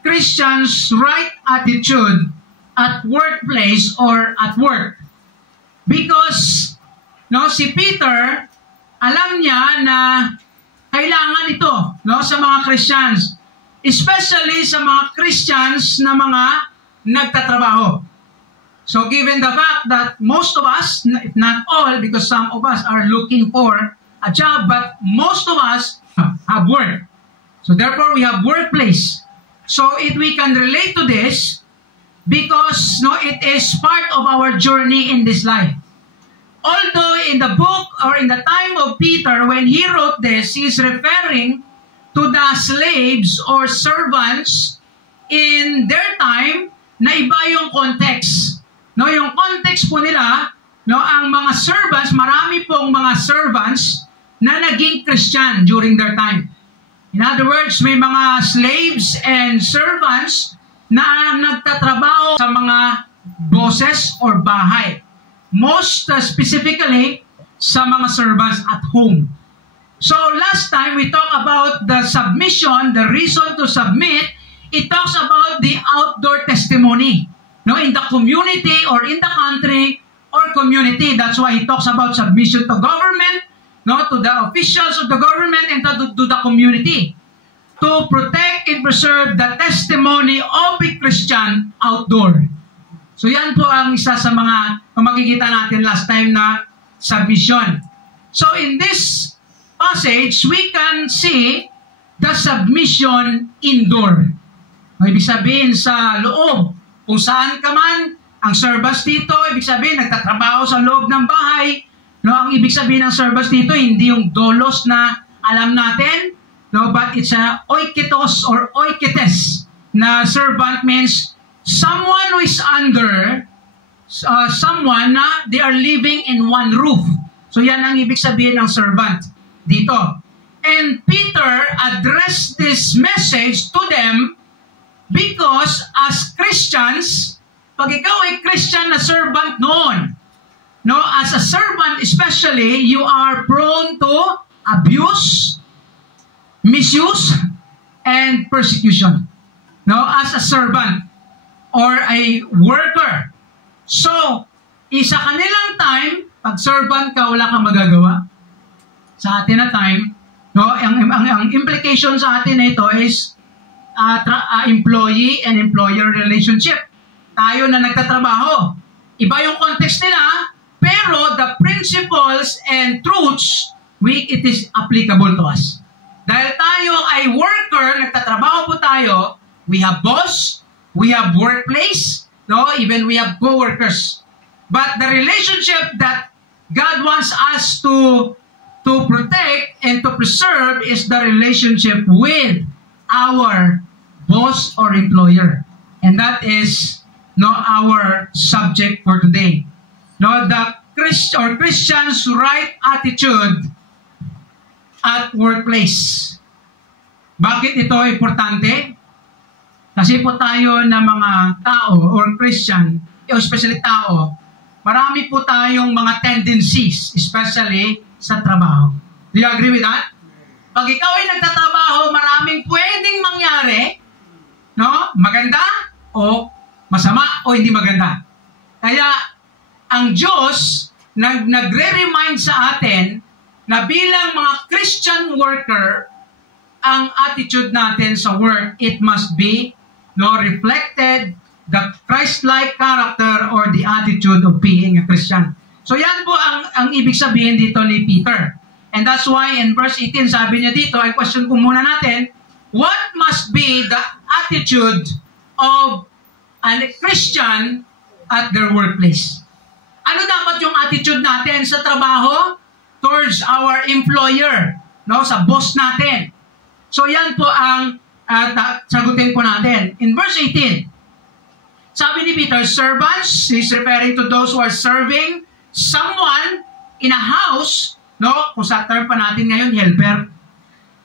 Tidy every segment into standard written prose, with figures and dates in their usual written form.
Christians' right attitude at workplace or at work. Because si Peter, alam niya na kailangan ito sa mga Christians. Especially sa mga Christians na mga nagtatrabaho. So given the fact that most of us, if not all, because some of us are looking for a job, but most of us have work. So therefore, we have workplace. So we can relate to this because it is part of our journey in this life. Although in the book or in the time of Peter, when he wrote this, he is referring to the slaves or servants in their time na iba yung context. Yung context po nila, ang mga servants, marami pong mga servants na naging Christian during their time. In other words, may mga slaves and servants na nagtatrabaho sa mga bosses or bahay. Most specifically, sa mga servants at home. So last time, we talked about the submission, the reason to submit. It talks about the outdoor testimony. In the community or in the country or community. That's why he talks about submission to government, to the officials of the government and to the community. To protect and preserve the testimony of a Christian outdoor. So yan po ang isa sa mga makikita natin last time na submission. So in this passage, we can see the submission indoor. Ibig sabihin sa loob, kung saan ka man, ang servants dito, ibig sabihin, nagtatrabaho sa loob ng bahay. Ang ibig sabihin ng servants dito, hindi yung dolos na alam natin, but it's a oiketos or oiketes na servant means someone who is under someone na they are living in one roof. So yan ang ibig sabihin ng servant dito. And Peter addressed this message to them because as Christians, pag ikaw ay Christian na servant noon, as a servant especially, you are prone to abuse, misuse, and persecution. As a servant or a worker. So, sa kanilang time, pag servant ka, wala kang magagawa. Sa atin na time, ang implication sa atin na ito is employee and employer relationship. Tayo na nagtatrabaho. Iba yung context nila, pero the principles and truths, it is applicable to us. Dahil tayo ay worker, nagtatrabaho po tayo, we have boss, we have workplace, even we have co-workers. But the relationship that God wants us to protect and to preserve is the relationship with our boss or employer. And that is our subject for today. The Christian's right attitude at workplace. Bakit ito importante? Kasi po tayo na mga tao or Christian, especially tao, marami po tayong mga tendencies, especially sa trabaho. Do you agree with that? Pag ikaw ay nagtatrabaho, maraming pwedeng mangyari, maganda o masama o hindi maganda. Kaya ang Diyos nagre-remind sa atin na bilang mga Christian worker, ang attitude natin sa work, it must be reflected the Christ-like character or the attitude of being a Christian. So yan po ang ibig sabihin dito ni Peter. And that's why in verse 18, sabi niya dito, ay question po muna natin, what must be the attitude of a Christian at their workplace? Ano dapat yung attitude natin sa trabaho towards our employer, sa boss natin? So yan po ang sagutin po natin. In verse 18, sabi ni Peter, servants, he's referring to those who are serving someone in a house, kung sa term pa natin ngayon, helper.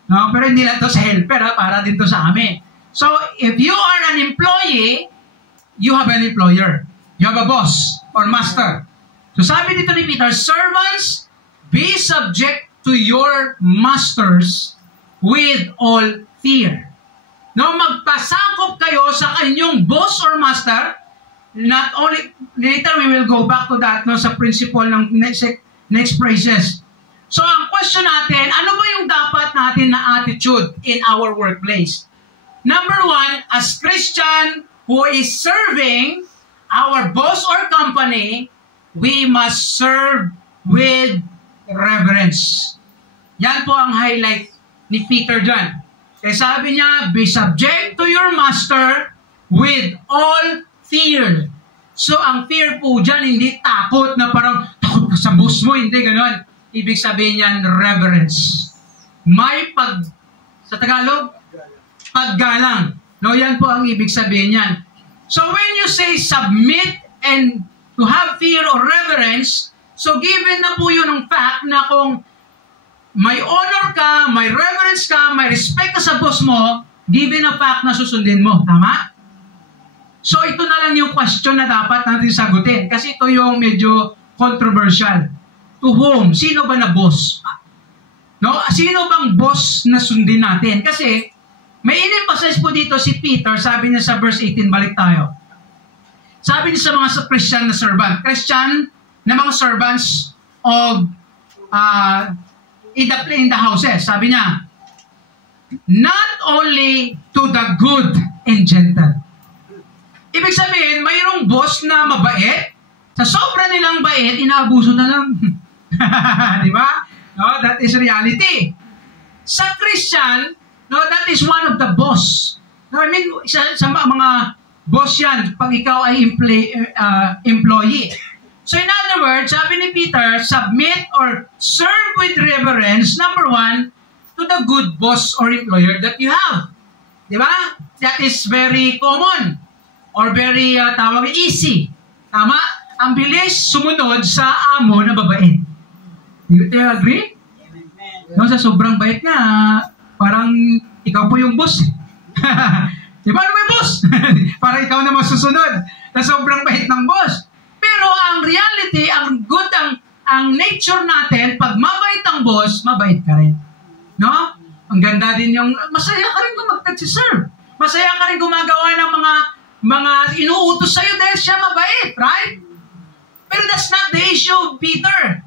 Pero hindi lang ito sa helper, para dito sa amin. So, if you are an employee, you have an employer. You have a boss or master. So, sabi dito ni Peter, servants, be subject to your masters with all fear. no, magpasakop kayo sa inyong boss or master. Not only, later we will go back to that, no, sa principle ng next phrases. So, ang question natin, ano ba yung dapat natin na attitude in our workplace? Number one, as Christian who is serving our boss or company, we must serve with reverence. Yan po ang highlight ni Peter dyan. Kaya sabi niya, be subject to your master with all fear. So, ang fear po dyan, hindi takot na parang takot ka sa boss mo, hindi ganon. Ibig sabihin niyan, reverence. May sa Tagalog, paggalang. No, yan po ang ibig sabihin niyan. So, when you say submit and to have fear or reverence, so given na po yun ang fact na kung may honor ka, may reverence ka, may respect ka sa boss mo, given na fact na susundin mo. Tama? So, ito na lang yung question na dapat natin sagutin. Kasi ito yung medyo controversial. To whom? Sino ba na boss? No? Sino bang boss na sundin natin? Kasi, may in-emphasize po dito si Peter, sabi niya sa verse 18, balik tayo. Sabi niya sa mga Christian na servant. Christian na mga servants of in the houses. Sabi niya, not only to the good and gentle. Ibig sabihin, mayroong boss na mabait, sa sobra nilang bait, inaabuso na lang. Di ba? No, that is reality. Sa Christian, no, that is one of the boss. No, I mean, sa mga boss yan, pag ikaw ay employee. So in other words, sabi ni Peter, submit or serve with reverence, number one, to the good boss or employer that you have. Di ba? That is very common. Or very, easy. Tama? Ang bilis sumunod sa amo na babae. Do you agree? No, sa sobrang bait nga, parang ikaw po yung boss. Di ba? Ano ba yung boss? Parang ikaw na masusunod sa sobrang bait ng boss. Pero ang reality, ang good, ang nature natin, pag mabait ang boss, mabait ka rin. No? Ang ganda din yung, masaya ka rin kung mag-serve. Masaya ka rin gumagawa ng mga inuutos sa'yo dahil siya mabait, right? Pero that's not the issue, Peter.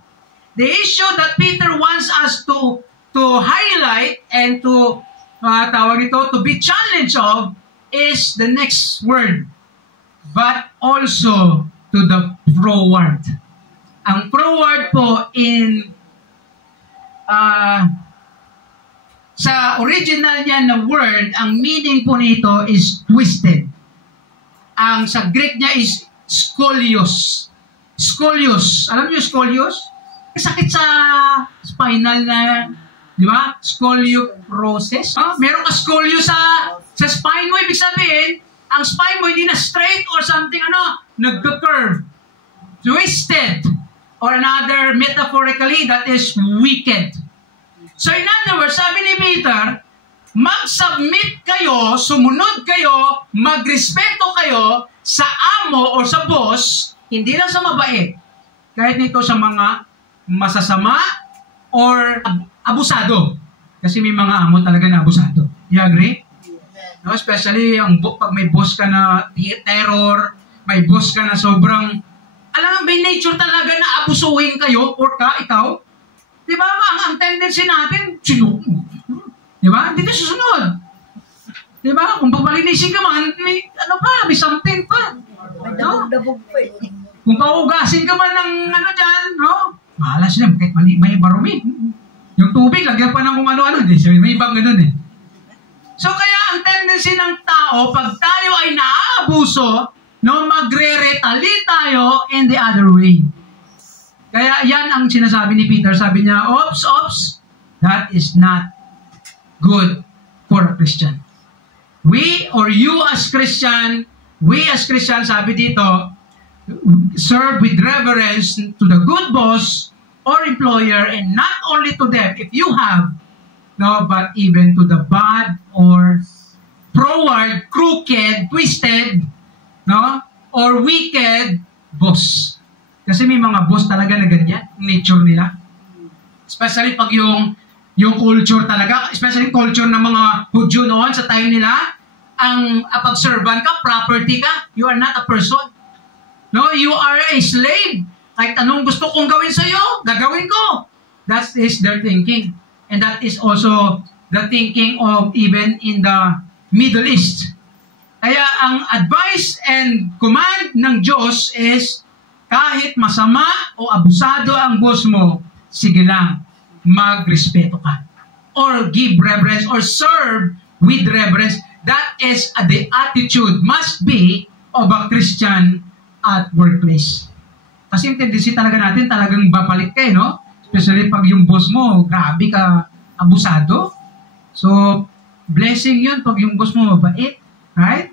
The issue that Peter wants us to highlight and to to be challenged of is the next word. But also to the pro-word. Ang pro-word po in sa original niya na word, ang meaning po nito is twisted. Ang sa Greek niya is scolios. Scolios. Alam niyo scolios? Sakit sa spinal na, di ba? Scoliosis. Meron ka scolio sa spine mo. Ibig sabihin, ang spine mo hindi na straight or something, nagka-curve. Twisted. Or another, metaphorically, that is wicked. So in other words, sabi ni Peter, mag-submit kayo, sumunod kayo, magrespeto kayo sa amo o sa boss, hindi lang sa mabait. Kahit nito sa mga masasama or abusado. Kasi may mga amo talaga na abusado. You agree? No, especially pag may boss ka na terror, may boss ka na sobrang, alam mo, by nature talaga na abusuhin kayo or ikaw. Di ba? Ang tendency natin, di ba? Hindi na susunod. Di ba? Kung papalinisin ka man, may something pa. No? Kung paugasin ka man ng dyan, no? Malas na, kahit may barumi. Yung tubig, lagyan pa ng kung ano-ano. May ibang ganun eh. So kaya ang tendency ng tao, pag tayo ay naaabuso, no, magre-retaliate tayo in the other way. Kaya yan ang sinasabi ni Peter. Sabi niya, ops, that is not good for a Christian. We or you as Christian, sabi dito, serve with reverence to the good boss or employer, and not only to them, if you have, no, but even to the bad or froward, crooked, twisted, no, or wicked boss. Kasi may mga boss talaga na ganyan, nature nila. Especially pag yung culture talaga, especially culture ng mga Hudyo noon sa time nila, pag-servant ka, property ka. You are not a person. No, you are a slave. Kahit anong gusto kong gawin sa iyo, gagawin ko. That is their thinking. And that is also the thinking of even in the Middle East. Kaya ang advice and command ng Diyos is, kahit masama o abusado ang boss mo, sige lang, magrespeto ka. Or give reverence or serve with reverence. That is the attitude must be of a Christian at workplace. Kasi yung tendency talaga natin, talagang babalik ka, no? Especially pag yung boss mo, grabe ka, abusado. So, blessing yun pag yung boss mo mabait. Right?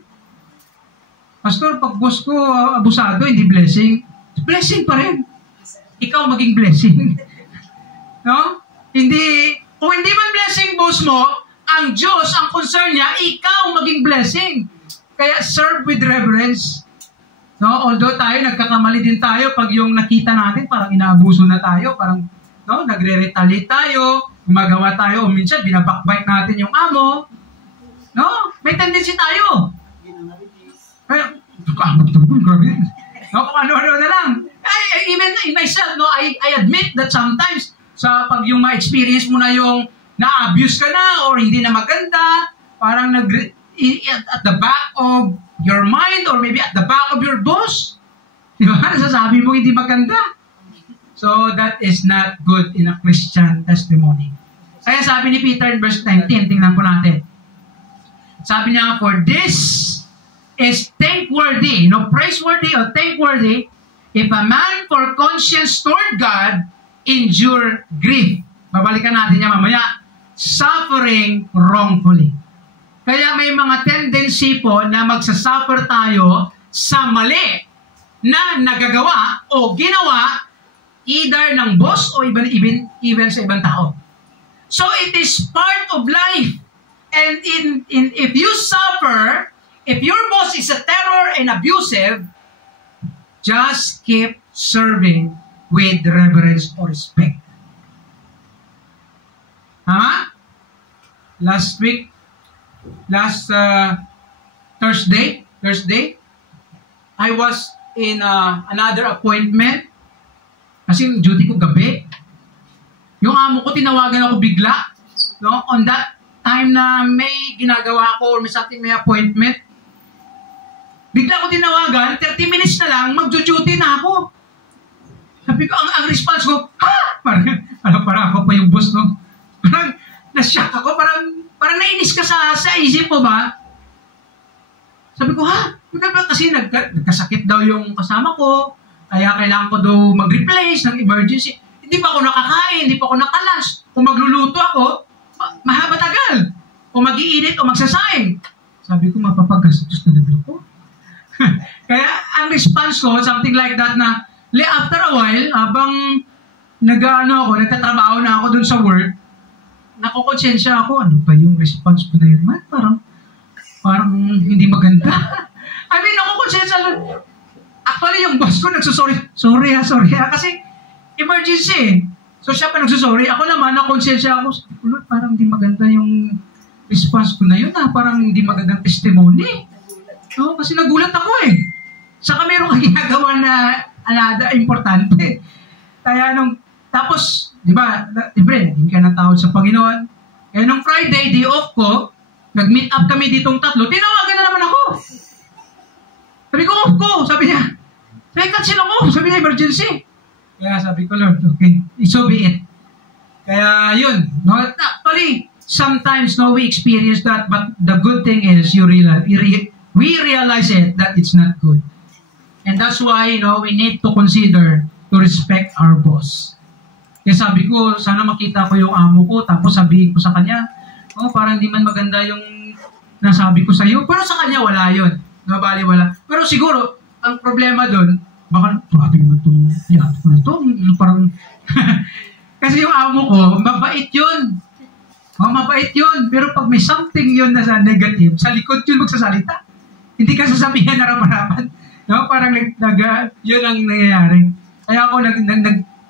Pastor, pag boss ko abusado, hindi blessing. Blessing pa rin. Ikaw maging blessing. No? Hindi, kung hindi man blessing boss mo, ang Diyos, ang concern niya, ikaw maging blessing. Kaya serve with reverence. No? Although tayo, nagkakamali din tayo pag yung nakita natin, parang inaabuso na tayo, parang no, nagre-retaliate tayo, gumagawa tayo, o minsan binabakbite natin yung amo. No? May tendency tayo. Kaya, grabe. No, kung ano-ano na lang. Even in myself, no, I admit that sometimes, sa pag yung ma-experience mo na yung na-abuse ka na or hindi na maganda, parang at the back of your mind or maybe at the back of your boss. Di ba? Nasasabi mo hindi maganda. So, that is not good in a Christian testimony. Kaya sabi ni Peter in verse 19, tingnan po natin. Sabi niya, for this is thankworthy, no, praiseworthy or thankworthy, if a man for conscience toward God endure grief. Babalikan natin niya mamaya. Suffering wrongfully. Kaya may mga tendency po na magsasuffer tayo sa mali na nagagawa o ginawa either ng boss o even sa ibang tao. So it is part of life. And if you suffer, if your boss is a terror and abusive, just keep serving with reverence or respect. Last Thursday, I was in another appointment. Kasi yung duty ko gabi. Yung amo ko, tinawagan ako bigla. No? On that time na may ginagawa ko or may something, may appointment. Bigla ko tinawagan, 30 minutes na lang, magjo-duty na ako. Sabi ko, ang response ko, ha? Parang ako pa yung boss, no? Parang na-shock ako, parang nainis ka sa isip mo ba? Sabi ko, ha? Kasi nagkasakit daw yung kasama ko, kaya kailangan ko daw mag-replace ng emergency. Hindi pa ako nakakain, hindi pa ako nakalunch. Kung magluluto ako, matagal. Kung mag-iinit o magsasayang. Sabi ko, mapapagastos na naman ako. Kaya ang response ko, something like that na, after a while, habang nagtatrabaho na ako dun sa work, nakukonsensya ako, ano ba yung response ko na yun? Parang hindi maganda. I mean, nakukonsensya lang. Actually, yung boss ko nagsusorry. Sorry ha. Kasi emergency. So siya pa nagsusorry. Ako naman, nakonsensya ako. Parang hindi maganda yung response ko na yun. Parang hindi magandang testimony. No? Kasi nagulat ako eh. Saka meron kang ginagawa na another importante. Kaya tapos, di ba, hindi ka natawad sa Panginoon. Kaya nung Friday, day off ko, nag-meet up kami ditong tatlo, tinawagan na naman ako. Sabi ko, off ko. Sabi niya, cancel ako. Sabi niya, emergency. Kaya sabi ko, Lord, okay, so be it. Kaya yun. No? Actually, sometimes we experience that, but the good thing is we realize it that it's not good. And that's why we need to consider to respect our boss. Kaya sabi ko, sana makita ko yung amo ko, tapos sabihin ko sa kanya, parang hindi man maganda yung nasabi ko sa iyo. Pero sa kanya, wala yun. Nabali, wala. Pero siguro, ang problema doon, baka, grabe naman itong yato ko na ito. Parang, kasi yung amo ko, mabait yun. Mabait yun. Pero pag may something yun na sa negative, sa likod yun magsasalita. Hindi ka sasabihan na harapan. No? Parang yun ang nangyayari. Kaya ako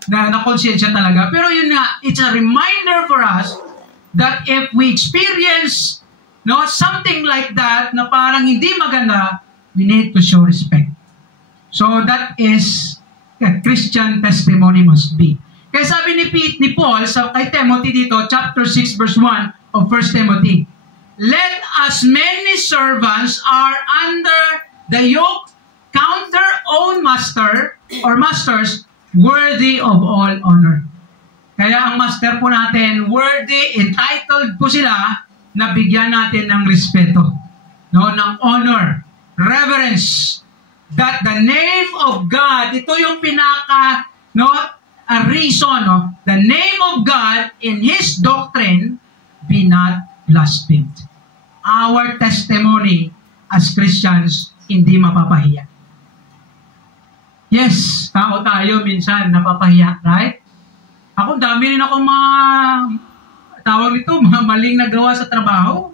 nakonsensya talaga. Pero yun nga, it's a reminder for us that if we experience no, something like that na parang hindi maganda, we need to show respect. So that is a Christian testimony must be. Kaya sabi ni Paul sa kay Timothy dito, chapter 6 verse 1 of 1 Timothy, let as many servants are under the yoke count their own master or masters worthy of all honor. Kaya ang master po natin, worthy, entitled po sila na bigyan natin ng respeto, no, ng honor, reverence, that the name of God, ito yung pinaka, no, a reason, no, the name of God in His doctrine be not blasphemed. Our testimony as Christians, hindi mapapahiya. Yes, tao tayo minsan napapahiya, right? Ako, dami rin ako mga, tawag nito, mga maling nagawa sa trabaho.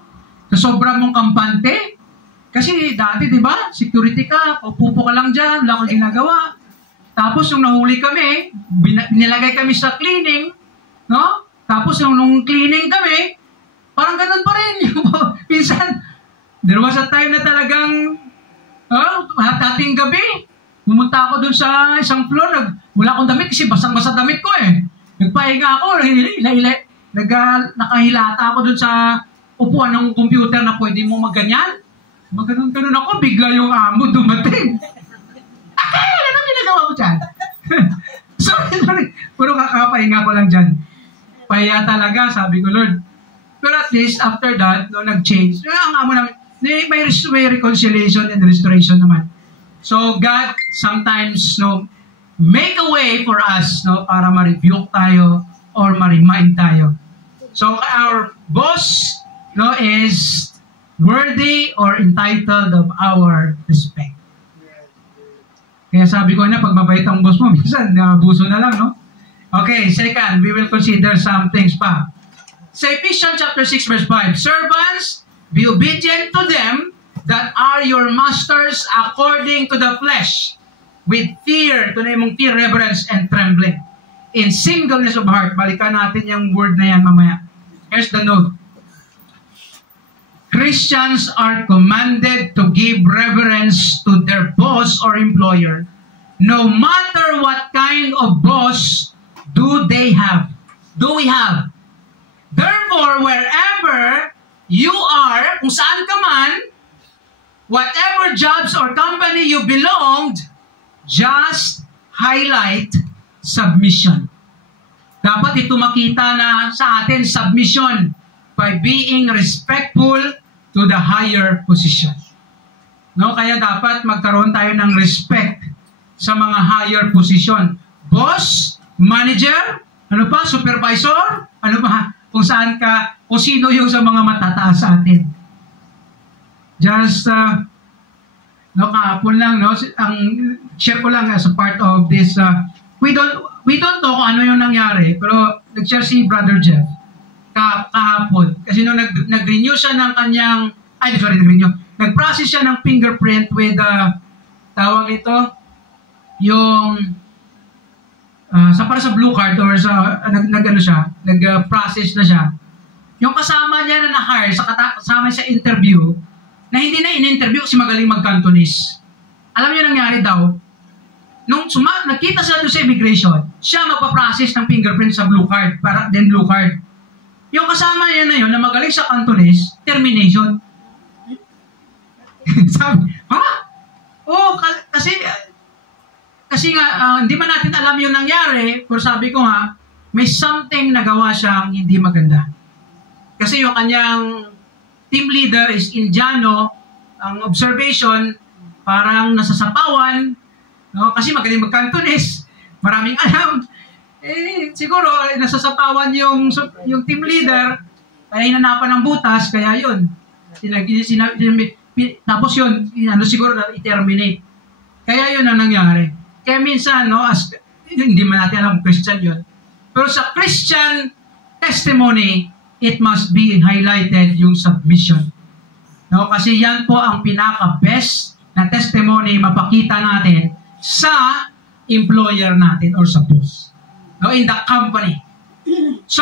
Sa sobrang mong kampante. Kasi dati, di ba, security ka, upupo ka lang dyan, wala kang ginagawa. Tapos nung nahuli kami, nilagay kami sa cleaning, no? Tapos nung cleaning kami, parang ganun pa rin. Minsan, there was a time na talagang, dating gabi, pumunta ako dun sa isang floor, wala akong damit kasi basang-basa damit ko eh. Nagpahinga ako, nakahilata ako dun sa upuan ng computer na pwede mo magganyan. Maganon-ganon ako, bigla yung amo dumating. Anong ginagawa ko dyan? sorry. Puro kakapahinga ko lang dyan. Pahiya talaga, sabi ko, Lord. Pero at least, after that, no, nag-change. Ang amo namin, may reconciliation and restoration naman. So, God sometimes, no, make a way for us, no, para ma-rebuke tayo or ma-remind tayo. So, our boss, no, is worthy or entitled of our respect. Kaya sabi ko na, pag mabait ang boss mo, minsan, abuso na lang, no? Okay, second, we will consider some things pa. Sa Ephesians chapter 6, verse 5, servants, be obedient to them that are your masters according to the flesh, with fear, ito na yung fear, reverence, and trembling. In singleness of heart. Balikan natin yung word na yan mamaya. Here's the note. Christians are commanded to give reverence to their boss or employer, no matter what kind of boss do we have. Therefore, wherever you are, kung saan ka man, whatever jobs or company you belonged, just highlight submission. Dapat ito makita na sa atin, submission, by being respectful to the higher position. No, kaya dapat magkaroon tayo ng respect sa mga higher position. Boss, manager, ano pa, supervisor, ano pa, kung saan ka, kung sino yung sa mga matataas sa atin. Just, no, kahapon lang, no, ang share ko lang as a part of this, we don't know kung ano yung nangyari, pero nag-share si Brother Jeff kahapon. Kasi nung nag-renew siya ng kanyang, nag-process siya ng fingerprint with, tawag ito, yung, para sa blue card or sa, nag-process na siya. Yung kasama niya na na-hire, kasama sa interview, na hindi na in-interview kasi magaling mag-Cantonese. Alam niyo nangyari daw, nung nakita sila doon sa immigration, siya magpa-process ng fingerprint sa blue card, then blue card. Yung kasama niya na yun, na magaling sa Cantonese, termination. Sabi, ha? Oo, kasi nga, hindi man natin alam yung nangyari, pero sabi ko nga, may something nagawa siyang hindi maganda. Kasi yung kanyang team leader is Indiano, ang observation, parang nasasapawan, no? Kasi magaling mag-Cantonese, maraming alam. Siguro, nasasapawan yung team leader, kaya hinanapan ng butas, kaya yun. Tapos yun, siguro na i-terminate. Kaya yun ang nangyari. Kaya minsan, no, hindi man natin alam kung Christian yun. Pero sa Christian testimony, it must be highlighted yung submission. No, kasi yan po ang pinaka-best na testimony mapakita natin sa employer natin or sa boss. No, in the company. So,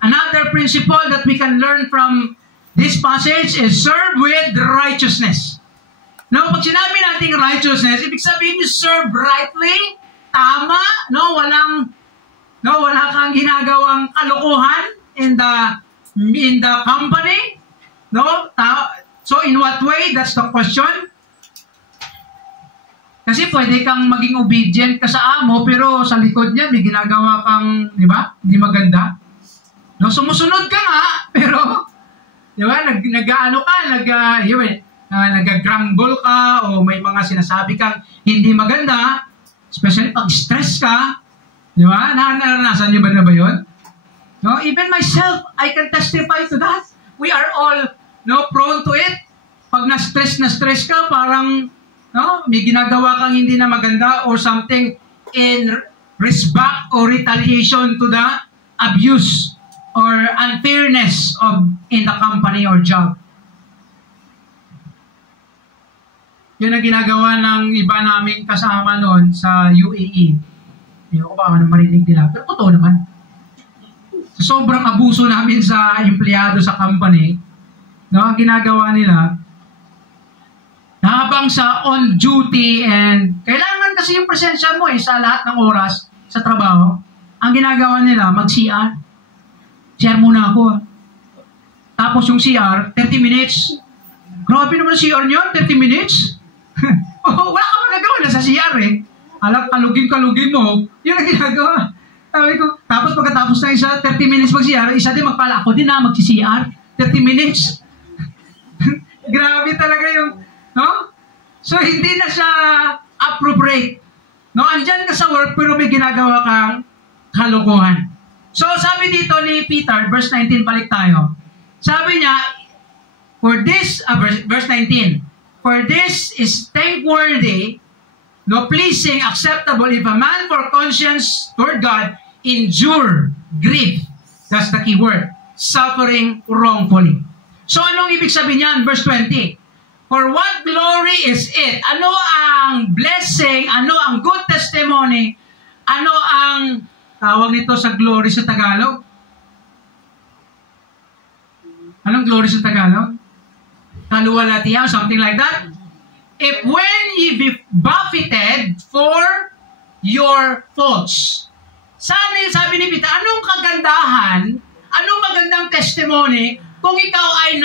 another principle that we can learn from this passage is serve with righteousness. Now, pag sinabi natin righteousness, ibig sabihin you serve rightly, tama, wala kang ginagawang kalokohan in the company, no? So, in what way? That's the question. Kasi pwede kang maging obedient ka sa amo, pero sa likod niya may ginagawa kang, di ba? Hindi maganda. No, sumusunod ka nga, pero, di ba? Nag-grumble ka, o may mga sinasabi kang hindi maganda, especially pag stress ka, di ba? Naranasan niyo ba na ba yun? No, even myself, I can testify to that. We are all prone to it. Pag na-stress ka, parang may ginagawa kang hindi na maganda or something in response or retaliation to the abuse or unfairness in the company or job. Yun ang ginagawa ng iba naming kasama noon sa UAE. Hindi ko ba marinig nila, pero totoo naman. Sa sobrang abuso namin sa empleyado sa company, ang ginagawa nila, habang sa on duty and kailangan kasi yung presensya mo sa lahat ng oras sa trabaho, ang ginagawa nila, mag-CR. CR muna ako. Tapos yung CR, 30 minutes. Grabe naman CR nyo, 30 minutes. Wala ka magagawa na sa CR Alam, kalugin mo, yun ang ginagawa. Sabi ko, tapos pagkatapos na isa, 30 minutes mag-CR, isa din magpala, ako din mag-CR, 30 minutes. Grabe talaga yung, So, hindi na siya appropriate. Andyan ka sa work, pero may ginagawa kang kalokohan. So, sabi dito ni Peter, verse 19, balik tayo. Sabi niya, verse 19, for this is thankworthy, pleasing, acceptable, if a man for conscience toward God endure grief. That's the key word. Suffering wrongfully. So, anong ibig sabihin niyan? Verse 20. For what glory is it? Ano ang blessing? Ano ang good testimony? Ano ang tawag nito sa glory sa Tagalog? Anong glory sa Tagalog? Kaluwalhatian, something like that. If when ye be buffeted for your faults. Sabi ni Peter, anong kagandahan, anong magandang testimony kung ikaw ay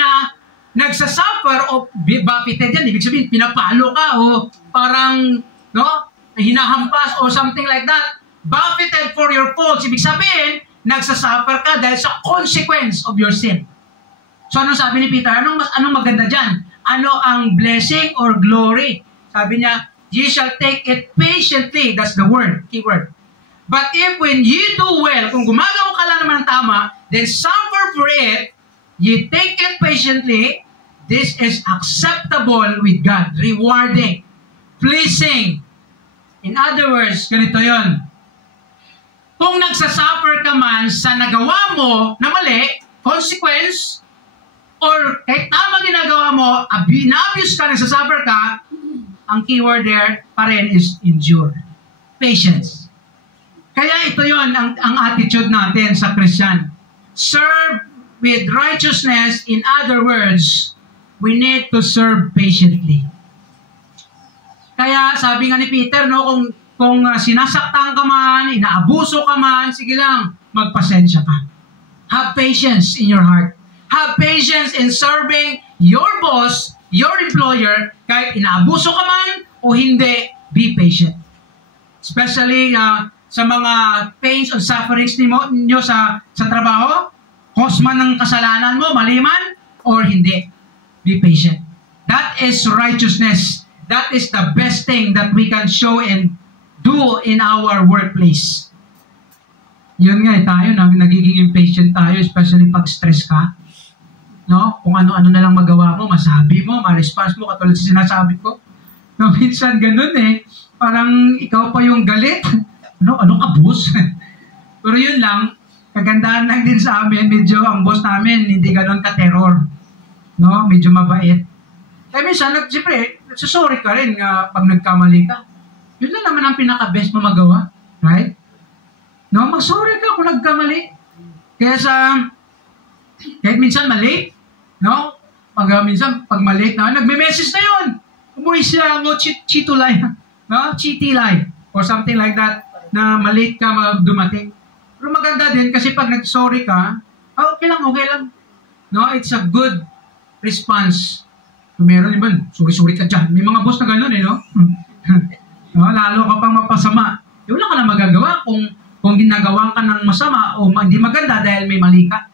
nagsasuffer o buffeted yan, ibig sabihin, pinapalo ka o parang, hinahampas o something like that. Buffeted for your faults, ibig sabihin, nagsasuffer ka dahil sa consequence of your sin. So, anong sabi ni Peter? Anong maganda dyan? Ano ang blessing or glory? Sabi niya, ye shall take it patiently. That's the word, key word. But if when ye do well, kung gumagawa ka lang naman ng tama, then suffer for it, ye take it patiently, this is acceptable with God, rewarding, pleasing. In other words, ganito yon. Kung nagsasuffer ka man sa nagawa mo na mali, consequence, or kahit tama ginagawa mo, na-abuse ka, nagsasuffer ka, ang keyword there pa rin is endure. Patience. Kaya ito yon ang attitude natin sa Christian. Serve with righteousness, in other words, we need to serve patiently. Kaya sabi nga ni Peter, kung sinasaktan ka man, inaabuso ka man, sige lang, magpasensya ka. Have patience in your heart. Have patience in serving your boss, your employer, kahit inaabuso ka man o hindi, be patient. Especially sa mga pains or sufferings niyo sa trabaho, cause man ng kasalanan mo, mali man, or hindi. Be patient. That is righteousness. That is the best thing that we can show and do in our workplace. Yun nga, tayo, nagiging impatient tayo, especially pag stress ka. Kung ano-ano na lang magawa mo, masabi mo, ma-response mo, katulad sa sinasabi ko. Minsan ganun parang ikaw pa yung galit. Anong abuse? Pero yun lang, kagandahan lang din sa amin, medyo ang boss namin, hindi ganun ka-terror. Medyo mabait. Kaya minsan, siyempre, sorry ka rin pag nagkamali ka. Yun lang naman ang pinaka-best mo magawa. Right? Mag-sorry ka kung nagkamali. Kahit minsan mali, No? Minsan, pag malate na, nagme-message na yun. Umuwi siya, chito live. No? Chiti live. Or something like that, na malate ka dumating. Pero maganda din, kasi pag nag-sorry ka, okay lang. No? It's a good response. Meron naman, suri-suri ka dyan. May mga boss na gano'n no? No? Lalo ka pang mapasama. Wala ka na magagawa kung ginagawa ka ng masama o hindi maganda dahil may mali ka.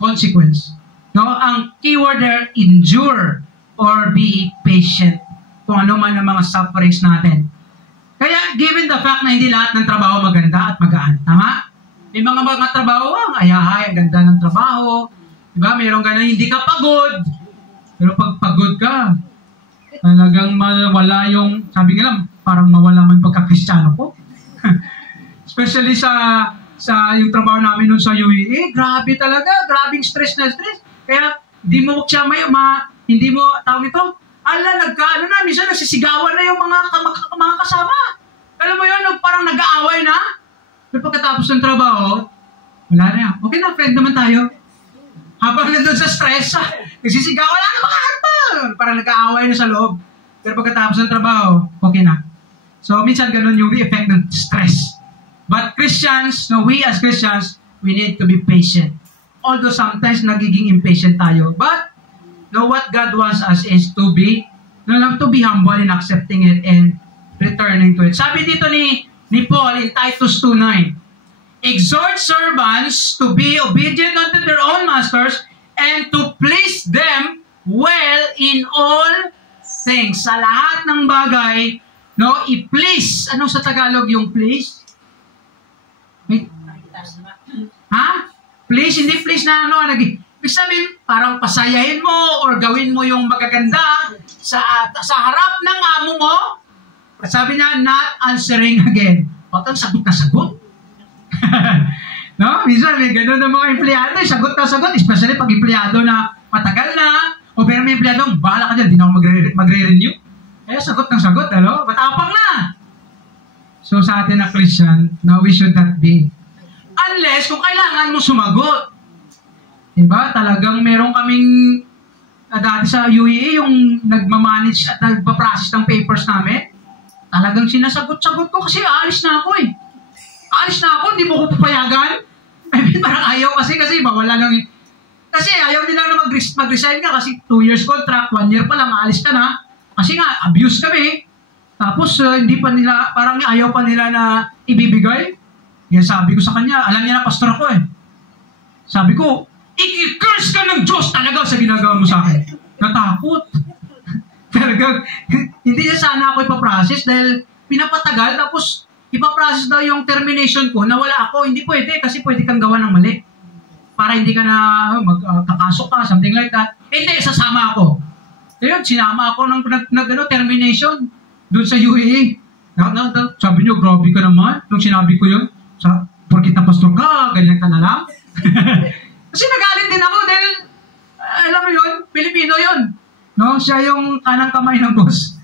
Consequence. No? Ang keyword there, endure or be patient. Kung ano man ang mga sufferings natin. Kaya, given the fact na hindi lahat ng trabaho maganda at magaan. Tama? May mga trabaho, ang ganda ng trabaho. Diba? Mayroong ganun, hindi ka pagod. Pero pag pagod ka, talagang mawala yung, sabi nila, parang mawala man pagka-Kristiyano ko. Especially sa yung trabaho namin nun sa UAE, grabe talaga, grabing stress na stress. Kaya, hindi mo siya hindi mo, tawag ito, minsan nasisigawan na yung mga kasama. Alam mo yun, parang nag-aaway na. Pero pagkatapos ng trabaho, wala na. Okay na, friend naman tayo. Habang nandun sa stress, nagsisigawan na, parang nag-aaway na sa loob. Pero pagkatapos ng trabaho, okay na. So, minsan ganun yung effect ng stress. But Christians, we as Christians, we need to be patient. Although sometimes nagiging impatient tayo. But, what God wants us is to be humble in accepting it and returning to it. Sabi dito ni Paul in Titus 2:9, exhort servants to be obedient unto their own masters and to please them well in all things. Sa lahat ng bagay, i-please. Ano sa Tagalog yung please? Please, hindi please na ibig sabihin, parang pasayahin mo or gawin mo yung magaganda sa harap ng amo mo. Sabi niya, not answering again. Patang sagot na sagot. No? Minsan, may ganun ng mga empleyado, sagot na sagot, especially pag empleyado na matagal na, o pero may empleyado, bahala ka dyan, di na ako magre-renew. Sagot ng sagot, matapang na. So, sa atin na Christian, we should not be. Unless, kung kailangan mo sumagot. Diba? Talagang meron kaming, dati sa UAE, yung nagmamanage at nagpa-process ng papers namin, talagang sinasagot-sagot ko kasi aalis na ako Aalis na ako, hindi mo ko papayagan. Parang ayaw kasi bawala lang. Kasi ayaw nila na mag-resign ka kasi 2 years contract, 1 year pa lang, aalis ka na. Kasi nga, abuse kami. Tapos, hindi pa nila, parang ayaw pa nila na ibibigay. Yan sabi ko sa kanya, alam niya na pastor ako Sabi ko, i-curse ka ng Diyos talaga sa ginagawa mo sa akin. Natakot. Talagang, hindi niya sana ako ipaprocess dahil pinapatagal, tapos ipaprocess daw yung termination ko na wala ako. Hindi pwede kasi pwede kang gawa ng mali. Para hindi ka na magkakasok ka, something like that. Hindi, sasama ako. Ayun, sinama ako ng termination doon sa UAE. Sabi niyo, grabe ka naman. Nung sinabi ko yun, porkit na pastor ka, ganyan ka na lang. Kasi nagalit din ako dahil, alam mo yun, Pilipino yun. Siya yung kanang kamay ng boss.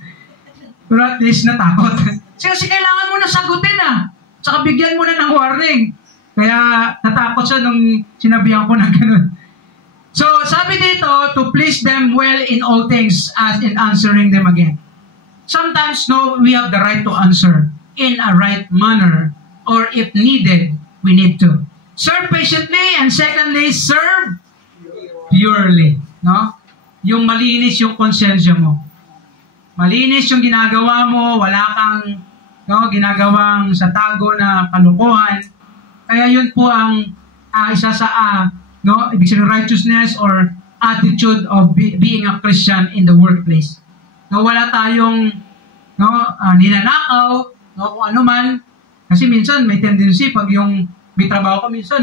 Pero at least natakot. Kasi kailangan mo na sagutin Saka bigyan mo na ng warning. Kaya natakot siya nung sinabihan ko na ganun. So, sabi dito, to please them well in all things as in answering them again. Sometimes, we have the right to answer in a right manner, or if needed, we need to. Serve patiently, and secondly, serve purely. Yung malinis yung konsensya mo. Malinis yung ginagawa mo, wala kang ginagawang sa tago na kalukuhan. Kaya yun po ang isa sa ibig sabihin righteousness or attitude of being a Christian in the workplace. Wala tayong ninanakaw, kung ano man. Kasi minsan may tendency pag may trabaho ka minsan,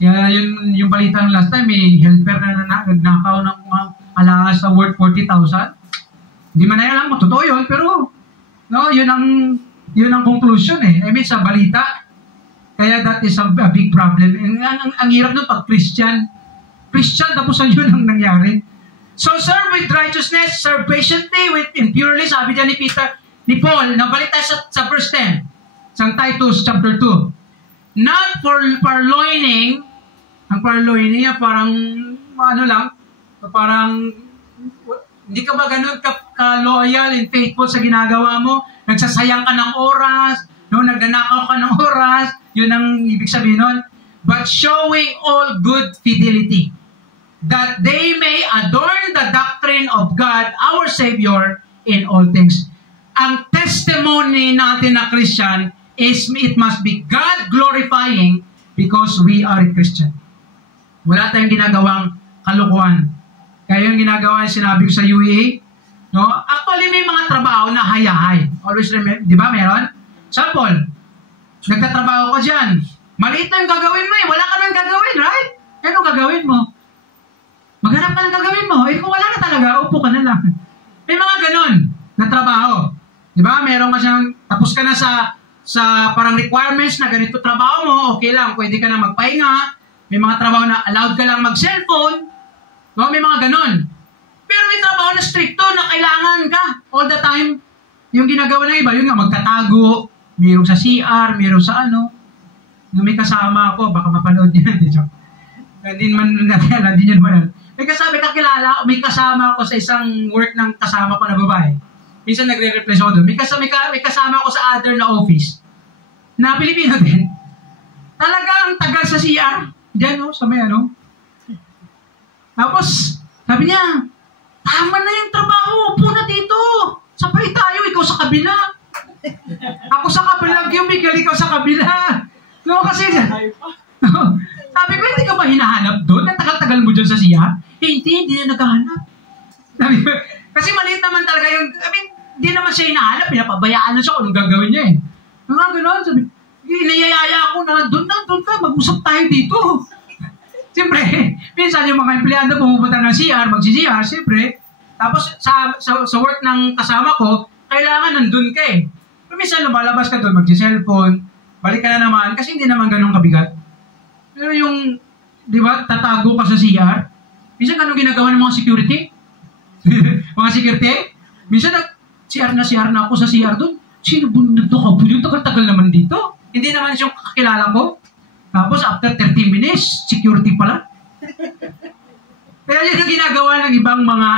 Kaya yung balita ng last time, may helper na nagnakaw ng mga alahas sa worth 40,000. Hindi man na alam, totoo yun, pero yun ang conclusion I mean, sa balita. Kaya that is a big problem. Ang hirap nun pag Christian, tapos yun ang nangyari. So serve with righteousness, serve patiently with impurely, sabi dyan ni Paul, nabalik tayo sa verse 10, sa Titus chapter 2. Not for parloining, ang parloining parang Parang, hindi ka ba ganun ka-loyal and faithful sa ginagawa mo? Nagsasayang ka ng oras, no? Nagnanakaw ka ng oras, yun ang ibig sabihin nun. But showing all good fidelity, that they may adorn the doctrine of God, our Savior, in all things. Ang testimony natin na Christian is it must be God glorifying because we are a Christian. Wala tayong ginagawang kalukuhan. Kaya yung ginagawa yung sinabi ko sa UEA, no? Actually, may mga trabaho na hayahay. Always remember, di ba meron? Sample, nagtatrabaho ka dyan. Maliit na yung gagawin mo eh. Wala ka nang gagawin, right? Anong gagawin mo? Maghanap ka ng gagawin mo. Eh kung wala na talaga, upo ka na lang. May mga ganun na trabaho. Di ba? Meron ka siyang, tapos ka na sa parang requirements na ganito trabaho mo, okay lang, pwede ka na magpahinga. May mga trabaho na allowed ka lang mag-cellphone. No, may mga ganun. Pero may trabaho na stricto na kailangan ka all the time. Yung ginagawa ng iba, yun nga, magtatago, mayroong sa CR, mayroong sa ano. Nung may kasama ako, baka mapanood niya. Hindi naman natin, hindi niya naman. May kasama ako sa isang work ng kasama ko na babae. Minsan nagre-replace ako doon. May kasama ako sa other na office. Na Pilipino din. Talagang tagal sa CR. Diyan, no? Sa may ano. Tapos, sabi niya, tama na yung trabaho, upo na dito. Sabay tayo, ikaw sa kabila. Ako sa kabila, Miguel, ikaw sa kabila. No, kasi, sabi ko, hindi ka ba hinahanap doon? Nagtagal-tagal mo dyan sa siya? Hindi na naghahanap. Sabi ko, kasi maliit naman talaga yung, hindi naman siya hinahanap, pinapabayaan na siya kung anong gagawin niya eh. Nga gano'n, sabi, inayayaya ako na, doon ka, mag-usap tayo dito. Siyempre, minsan yung mga empleyado pumupunta ng CR, magsi-CR, siyempre. Tapos sa work ng kasama ko, kailangan nandun ka eh. Pero minsan lumalabas ka doon, magsi-cellphone, balik ka na naman, kasi hindi naman ganun kabigat. Pero yung, di ba, tatago ka sa CR, minsan ganun ginagawa ng mga security? Mga security? Minsan CR na ako sa CR doon. Sino bunod ka? Yung tagal-tagal naman dito. Hindi naman siyang kakilala ko. Tapos, after 30 minutes, security pala. Kaya yun ang ginagawa ng ibang mga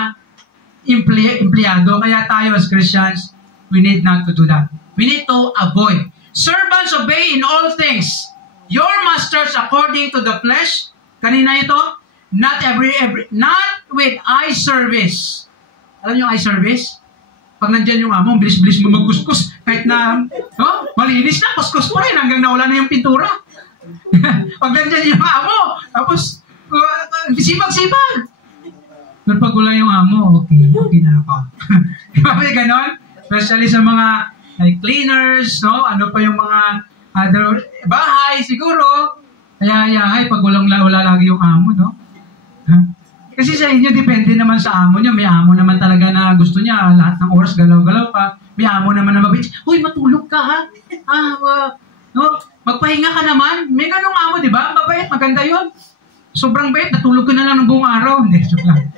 empleyado. Kaya tayo as Christians, we need not to do that. We need to avoid. Servants, obey in all things. Your masters according to the flesh. Kanina ito, not with eye service. Alam niyo yung eye service? Pag nandyan yung amo, bilis-bilis mo magkuskus. Kahit na, malinis na, kuskus mo rin hanggang nawala na yung pintura. Pag nandyan yung amo, tapos sibag-sibag. Pero pag wala yung amo, okay na ako. Diba ganon? Especially sa mga cleaners, no? Ano pa yung mga other bahay siguro. Kaya pag wala lagi yung amo, no? Kasi sa inyo, depende naman sa amo niya. May amo naman talaga na gusto niya, lahat ng oras galaw-galaw pa. May amo naman na mabait. Uy, matulog ka ha? No? Magpahinga ka naman. May ganong amo, di ba? Mabait, maganda yun. Sobrang bait, natulog ko na lang ng buong araw. Hindi, joke lang.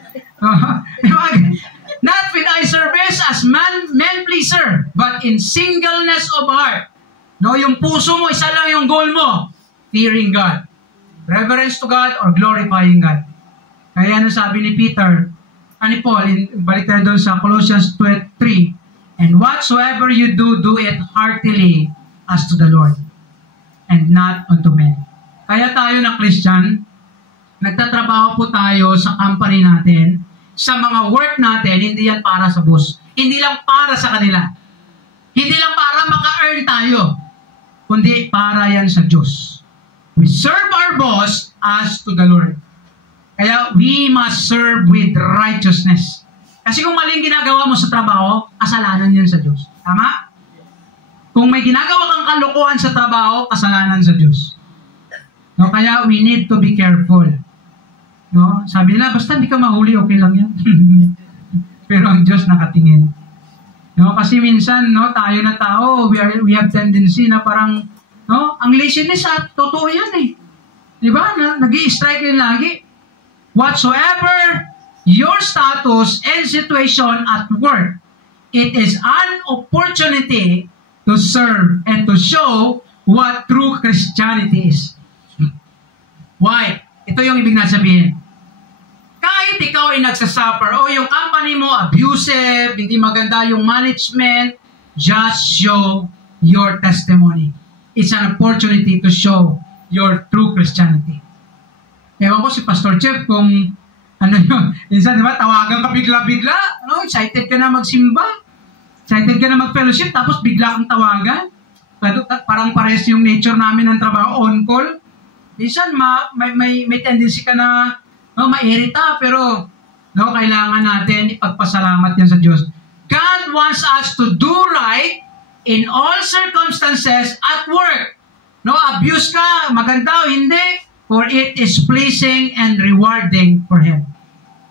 Not with eye service as man pleaser, but in singleness of heart. No, yung puso mo, isa lang yung goal mo. Fearing God. Reverence to God or glorifying God. Kaya ano sabi ni Peter, ni Paul, balik tayo doon sa Colossians 3, and whatsoever you do, do it heartily as to the Lord, and not unto men. Kaya tayo na Christian, nagtatrabaho po tayo sa company natin, sa mga work natin, hindi yan para sa boss. Hindi lang para sa kanila. Hindi lang para maka-earn tayo, kundi para yan sa Diyos. We serve our boss as to the Lord. Kaya we must serve with righteousness. Kasi kung maling ginagawa mo sa trabaho, kasalanan yan sa Diyos. Tama? Kung may ginagawa kang kalokohan sa trabaho, kasalanan sa Diyos. No, kaya we need to be careful. No? Sabi nila, basta hindi ka mahuli, okay lang yan. Pero ang Diyos nakatingin. No? Kasi minsan, no, tayo na tao, we have tendency na parang, no, ang laziness, totoo yan eh. Diba? Nag-i-strike yun lagi. Whatsoever your status and situation at work, it is an opportunity to serve and to show what true Christianity is. Why? Ito yung ibig na sabihin. Kahit ikaw ay nagsasuffer o yung company mo abusive, hindi maganda yung management, just show your testimony. It's an opportunity to show your true Christianity. Ewan ko si Pastor Jeff kung ano yun. Minsan, di ba, tawagan ka bigla-bigla. No? Excited ka na magsimba. Excited ka na mag-fellowship, tapos bigla kang tawagan. Parang pares yung nature namin ng trabaho, on-call. Minsan, may tendency ka na mairita, pero kailangan natin ipagpasalamat yan sa Diyos. God wants us to do right in all circumstances at work. Abuse ka, maganda o hindi, for it is pleasing and rewarding for Him.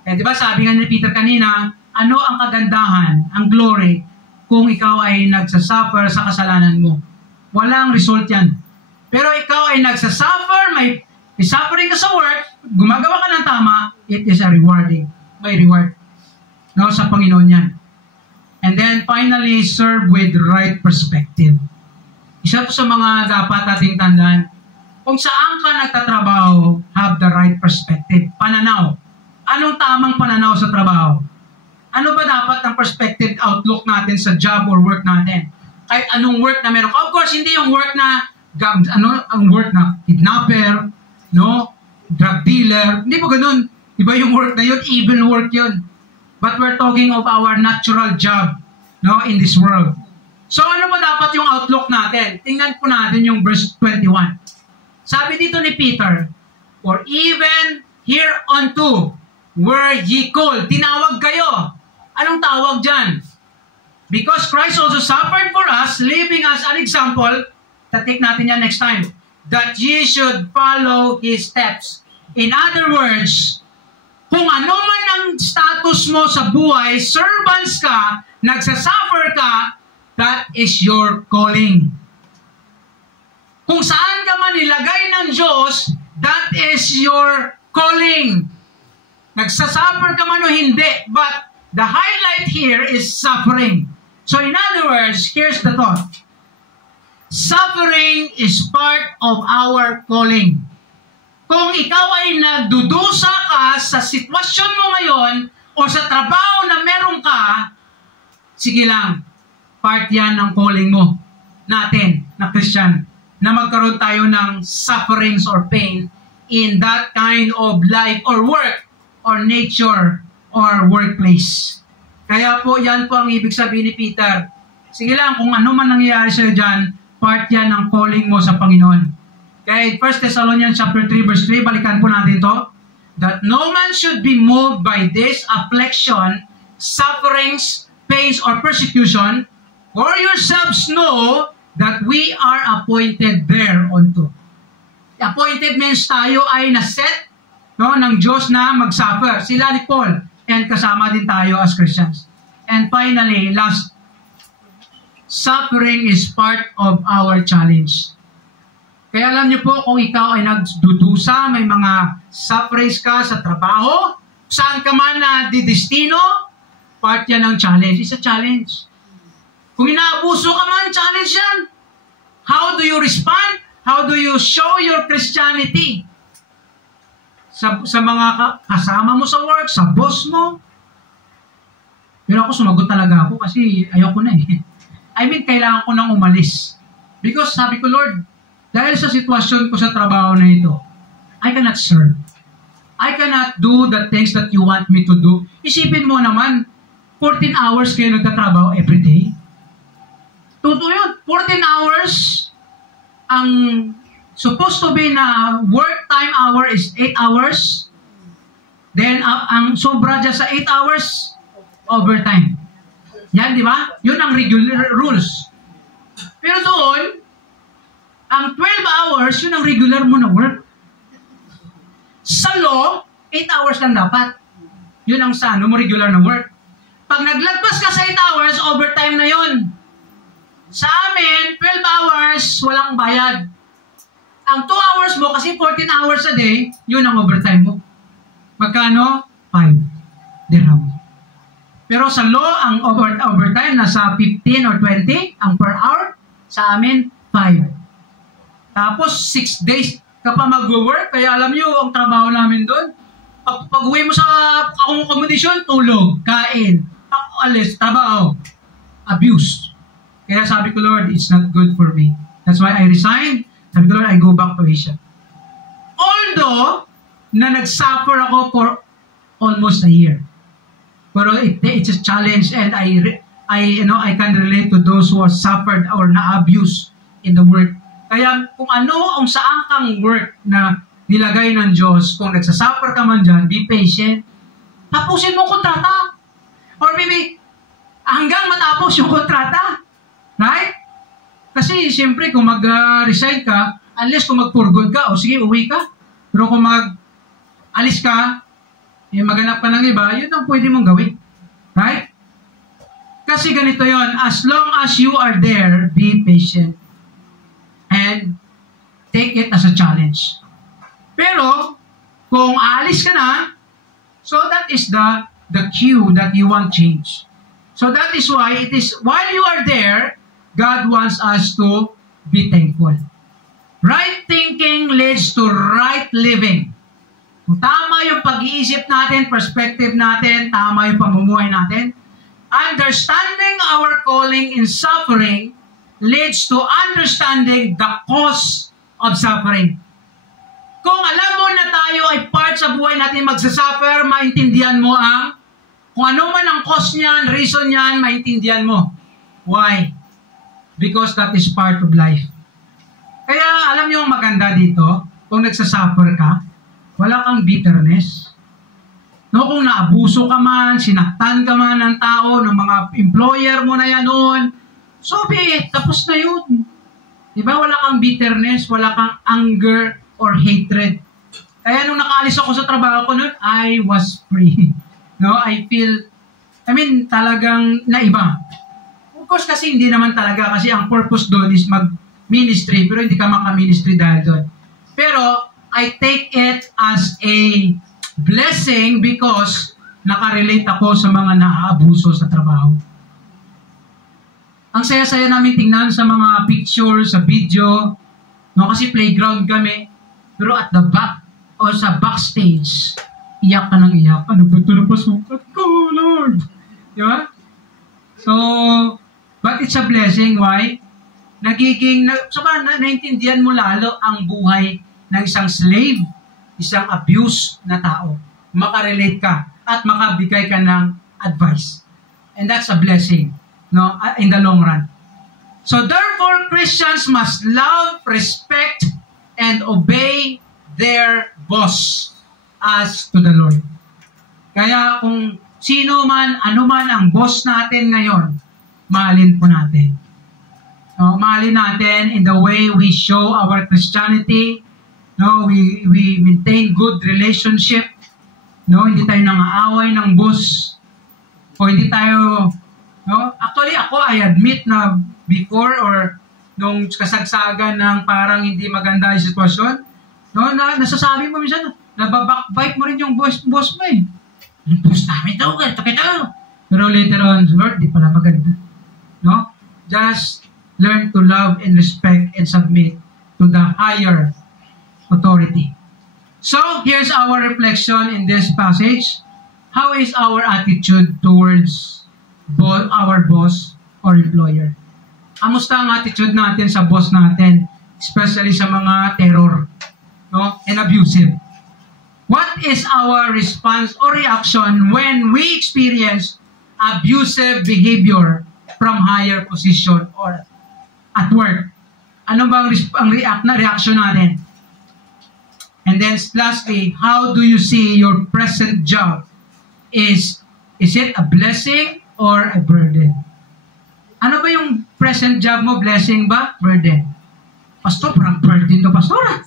Di ba sabi nga ni Peter kanina, ano ang kagandahan, ang glory, kung ikaw ay nagsasuffer sa kasalanan mo? Walang result yan. Pero ikaw ay nagsasuffer, may suffering ka sa work, gumagawa ka ng tama, it is a rewarding. May reward. Sa Panginoon yan. And then finally, serve with right perspective. Isa po sa mga dapat nating tandaan, kung saan ka nagtatrabaho, have the right perspective. Pananaw. Anong tamang pananaw sa trabaho? Ano ba dapat ang perspective outlook natin sa job or work natin? Kahit anong work na meron. Of course, hindi yung work na ang work na kidnapper, drug dealer. Hindi po ganun. Iba yung work na yun, evil work yun. But we're talking of our natural job, in this world. So ano ba dapat yung outlook natin? Tingnan po natin yung verse 21. Sabi dito ni Peter, for even hereunto were ye called. Tinawag kayo. Anong tawag dyan? Because Christ also suffered for us, leaving us an example. Take natin yan next time. That ye should follow His steps. In other words, kung ano man ang status mo sa buhay, servants ka, nagsasuffer ka, that is your calling. Kung saan ka man nilagay ng Diyos, that is your calling. Nagsasuffer ka man o hindi, but the highlight here is suffering. So in other words, here's the thought. Suffering is part of our calling. Kung ikaw ay nagdudusa ka sa sitwasyon mo ngayon o sa trabaho na meron ka, sige lang, part yan ng calling mo natin na Christian, na magkaroon tayo ng sufferings or pain in that kind of life or work or nature or workplace. Kaya po, yan po ang ibig sabihin ni Peter. Sige lang, kung ano man nangyayari sa'yo dyan, part yan ng calling mo sa Panginoon. Kaya 1 Thessalonians chapter 3 verse 3, balikan po natin to. That no man should be moved by this affliction, sufferings, pains, or persecution, for yourselves know that we are appointed thereunto. Appointed means tayo ay naset ng Diyos na mag-suffer. Sila ni Paul, and kasama din tayo as Christians. And finally, last, suffering is part of our challenge. Kaya alam niyo po, kung ikaw ay nagdudusa, may mga sufferings ka sa trabaho, saan ka man na didestino, part yan ng challenge. It's a challenge. Kung inaabuso ka man, challenge yan. How do you respond? How do you show your Christianity? Sa mga kasama mo sa work, sa boss mo. Pero ako sumagot talaga ako kasi ayoko na eh. I mean, kailangan ko nang umalis. Because sabi ko, Lord, dahil sa sitwasyon ko sa trabaho na ito, I cannot serve. I cannot do the things that you want me to do. Isipin mo naman, 14 hours kayo nagtatrabaho every day. Totoo yun. 14 hours, ang supposed to be na work time hour is 8 hours. Then, ang sobra dyan sa 8 hours, overtime. Yan, di ba? Yun ang regular rules. Pero doon, ang 12 hours, yun ang regular mo na work. Sa law, 8 hours lang dapat. Yun ang sa mo regular na work. Pag naglagpas ka sa 8 hours, overtime na yun. Sa amin, 12 hours, walang bayad. Ang 2 hours mo, kasi 14 hours a day, yun ang overtime mo. Magkano? 5 dirham. Pero sa law, ang overtime nasa 15 or 20 ang per hour. Sa amin, 5. Tapos, 6 days ka pa mag-work. Kaya alam nyo, ang trabaho namin doon, Pag uwi mo sa accommodation, tulog, kain, alis, trabaho, abuse. Kaya sabi ko, Lord, it's not good for me. That's why I resigned. Sabi ko, Lord, I go back to Asia. Although, na nagsuffer ako for almost a year. Pero it's a challenge, and I can relate to those who have suffered or na-abuse in the work. Kaya kung saan kang work na nilagay ng Diyos, kung nagsasuffer ka man dyan, be patient. Tapusin mo kontrata. Or maybe, hanggang matapos yung kontrata. Right? Kasi siyempre, kung mag-resign ka, unless kung mag-purgod ka, o sige, uwi ka. Pero kung mag-alis ka, maghanap ka ng iba, yun ang pwede mong gawin. Right? Kasi ganito yon, as long as you are there, be patient. And take it as a challenge. Pero, kung aalis ka na, so that is the cue that you want change. So that is why it is, while you are there, God wants us to be thankful. Right thinking leads to right living. Kung tama yung pag-iisip natin, perspective natin, tama yung pamumuhay natin, understanding our calling in suffering leads to understanding the cause of suffering. Kung alam mo na tayo ay part sa buhay natin magsasuffer, maintindihan mo kung ano man ang cause niyan, reason niyan, maintindihan mo. Why? Because that is part of life. Kaya alam niyo ang maganda dito, kung nagsasuffer ka, wala kang bitterness. No, kung naabuso ka man, sinaktan ka man ng tao, ng mga employer mo na yan noon, so be it, tapos na yun. Diba? Wala kang bitterness, wala kang anger or hatred. Kaya nung nakaalis ako sa trabaho ko noon, I was free. No, talagang naiba. Of course, kasi hindi naman talaga, kasi ang purpose doon is mag-ministry, pero hindi ka maka-ministry dahil doon. Pero, I take it as a blessing because nakarelate ako sa mga naaabuso sa trabaho. Ang saya-saya namin tingnan sa mga pictures, sa video, no, kasi playground kami, pero at the back, o sa backstage, iyak ka ng iyak. Ano ba ito na pasukat ko, Lord? Diba? So, but it's a blessing. Why? Naintindihan mo lalo ang buhay ng isang slave, isang abuse na tao. Makarelate ka at makabigay ka ng advice. And that's a blessing, no, in the long run. So therefore, Christians must love, respect, and obey their boss as to the Lord. Kaya kung sino man, ano man ang boss natin ngayon, mahalin po natin. No, mahalin natin in the way we show our Christianity. No, we maintain good relationship. No, hindi tayo nangaaway ng boss. O hindi tayo, no? Actually, I admit na before or nung kasagsagan ng parang hindi maganda yung sitwasyon, no, nasasabi mo minsan, nababakbite mo rin yung boss mo eh. Ang boss namin ito, ganito kita. Pero later on, Lord, di pala maganda. No? Just learn to love and respect and submit to the higher authority. So, here's our reflection in this passage. How is our attitude towards our boss or employer? Kamusta ang attitude natin sa boss natin, especially sa mga terror, no, and abusive? What is our response or reaction when we experience abusive behavior from higher position or at work? Ano bang ang reaction natin? And then lastly, how do you see your present job? Is it a blessing or a burden? Ano ba yung present job mo? Blessing ba? Burden? Pastor, parang burden to, pastor.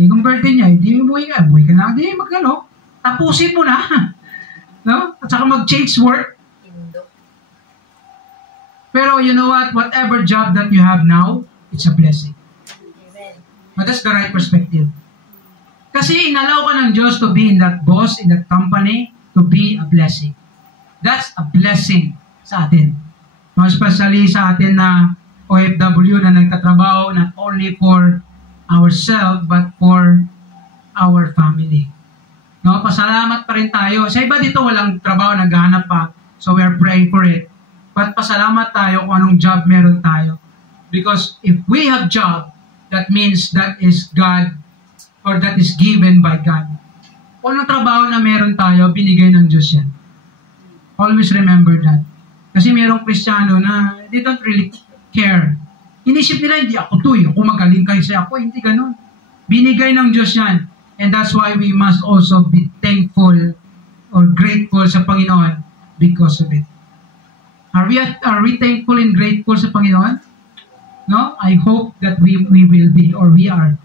Kung burden niya, hindi umuwi ka na, hindi magano. Tapusin mo na. No? At saka mag-change work. Pero you know what? Whatever job that you have now, it's a blessing. But that's the right perspective. Kasi inalaw ka ng Diyos to be in that boss, in that company, to be a blessing. That's a blessing sa atin. Especially sa atin na OFW na nagtatrabaho not only for ourselves but for our family. No, pasalamat pa rin tayo. Sa iba dito walang trabaho, naghahanap pa. So we're praying for it. But pasalamat tayo kung anong job meron tayo. Because if we have job, that means that is God or that is given by God. Kung anong trabaho na meron tayo, binigay ng Diyos yan. Always remember that. Kasi merong Kristiyano na they don't really care. Inisip nila, hindi ako to, ako magaling kasi ako, hindi ganun. Binigay ng Diyos yan. And that's why we must also be thankful or grateful sa Panginoon because of it. Are we thankful and grateful sa Panginoon? No? I hope that we will be or we are.